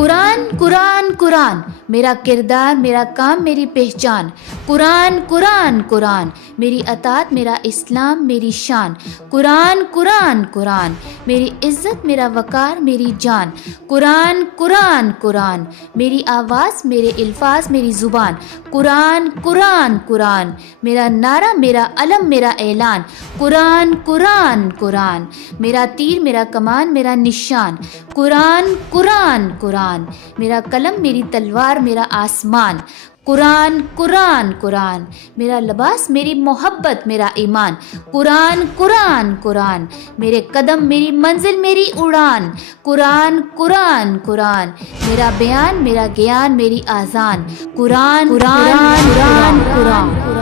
قرآن قرآن قرآن، میرا کردار میرا کام میری پہچان، قرآن قرآن قرآن، میری اطاعت میرا اسلام میری شان، قرآن قرآن قرآن، میری عزت میرا وقار میری جان، قرآن قرآن قرآن، میری آواز میرے الفاظ میری زبان، قرآن قرآن قرآن، میرا نعرہ میرا علم میرا اعلان، قرآن قرآن قرآن، میرا تیر میرا کمان میرا نشان، قرآن قرآن قرآن، میرا قلم میری تلوار میرا آسمان، قرآن قرآن قرآن، میرا لباس میری محبت میرا ایمان، قرآن قرآن قرآن، میرے قدم میری منزل میری اڑان، قرآن قرآن قرآن، میرا بیان میرا گیان میری آذان، قرآن قرآن قرآن قرآن۔